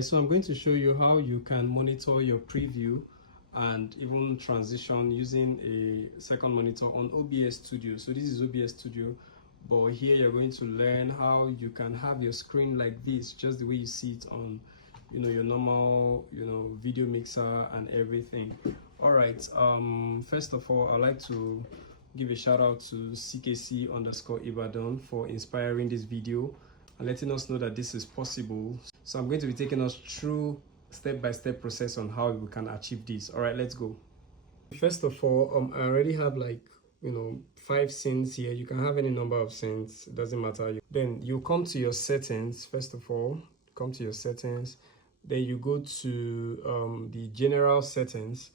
So I'm going to show you how you can monitor your preview and even transition using a second monitor on OBS Studio. So this is OBS Studio, but here you're going to learn how you can have your screen like this, just the way you see it on your normal video mixer and everything. All right, first of all, I'd like to give a shout out to CKC_Ibadan for inspiring this video and letting us know that this is possible. So I'm going to be taking us through step-by-step process on how we can achieve this. All right, let's go. First of all, I already have 5 scenes here. You can have any number of scenes, it doesn't matter. Then you come to your settings. First of all, come to your settings, then you go to the general settings,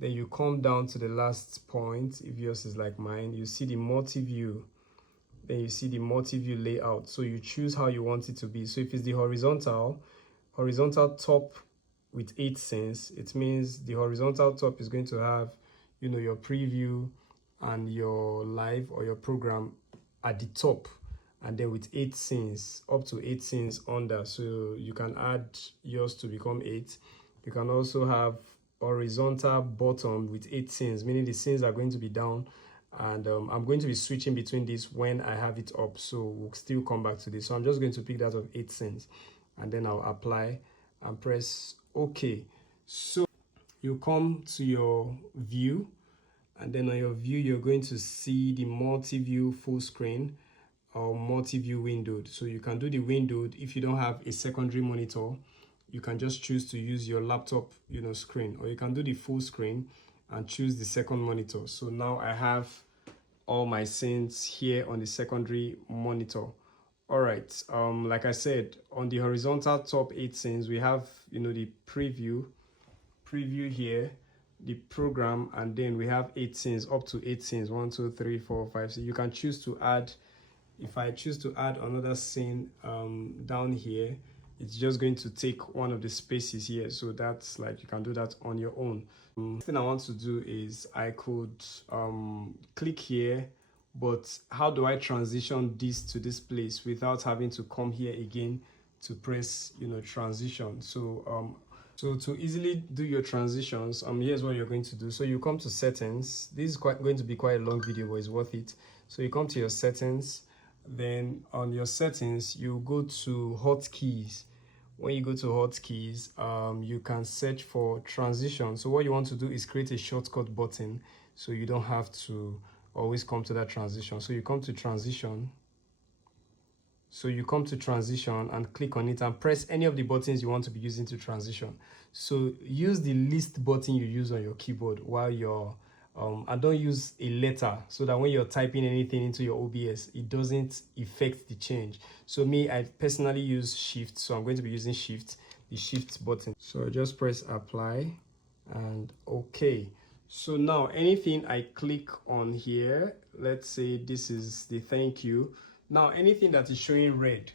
then you come down to the last point. If yours is like mine, you see the multi-view, then you see the multi-view layout. So you choose how you want it to be. So if it's the horizontal top with 8 scenes, it means the horizontal top is going to have your preview and your live or your program at the top, and then with 8 scenes, up to 8 scenes under. So you can add yours to become 8. You can also have horizontal bottom with 8 scenes, meaning the scenes are going to be down, and I'm going to be switching between this when I have it up, so we'll still come back to this. So I'm just going to pick that of 8 scenes, and then I'll apply and press OK. So you come to your view, and then on your view you're going to see the multi-view full screen or multi-view windowed. So you can do the windowed. If you don't have a secondary monitor, you can just choose to use your laptop screen, or you can do the full screen and choose the second monitor. So now I have all my scenes here on the secondary monitor. All right, like I said, on the horizontal top 8 scenes, we have the preview here, the program, and then we have 8 scenes, up to 8 scenes, 1 2 3 4 5. So you can choose to add. If I choose to add another scene down here, it's just going to take one of the spaces here. So that's you can do that on your own. The thing I want to do is I could click here, but how do I transition this to this place without having to come here again to press transition? So so to easily do your transitions, here's what you're going to do. So you come to settings. This is going to be quite a long video, but it's worth it. So you come to your settings, then on your settings you go to hotkeys. When you go to hotkeys, you can search for transition. So what you want to do is create a shortcut button, so you don't have to always come to that transition. So you come to transition. So you come to transition and click on it and press any of the buttons you want to be using to transition. So use the least button you use on your keyboard while you're and don't use a letter, so that when you're typing anything into your OBS, it doesn't affect the change. So me, I personally use Shift, so I'm going to be using Shift, the Shift button. So just press apply and OK. So now anything I click on here, let's say this is the thank you. Now anything that is showing red,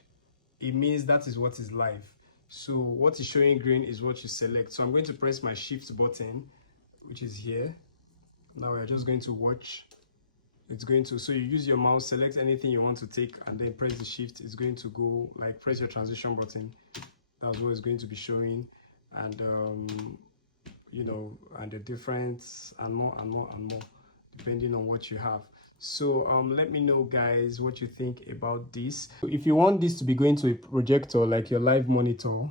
it means that is what is live. So what is showing green is what you select. So I'm going to press my Shift button, which is here. Now we're just going to watch. It's going to, so you use your mouse, select anything you want to take, and then press the Shift. It's going to go press your transition button. That's what it's going to be showing, and and the difference, and more and more and more, depending on what you have. So let me know, guys, what you think about this. If you want this to be going to a projector like your live monitor,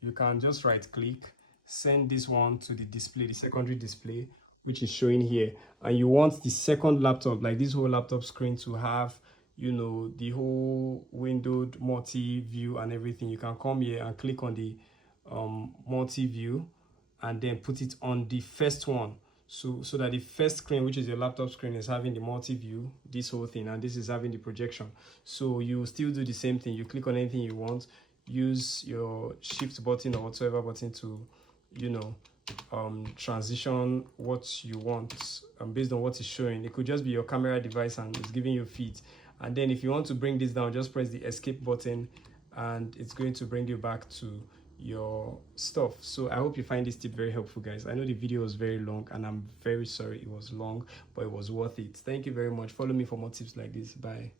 you can just right click, send this one to the display, the secondary display, which is showing here, and you want the second laptop, like this whole laptop screen, to have the whole windowed multi-view and everything. You can come here and click on the multi-view and then put it on the first one, so that the first screen, which is your laptop screen, is having the multi-view, this whole thing, and this is having the projection. So you still do the same thing. You click on anything you want, use your Shift button or whatsoever button to transition what you want based on what is showing. It could just be your camera device and it's giving you feed, and then if you want to bring this down, just press the escape button and it's going to bring you back to your stuff. So I hope you find this tip very helpful, guys. I know the video was very long and I'm very sorry it was long, but it was worth it. Thank you very much. Follow me for more tips like this. Bye.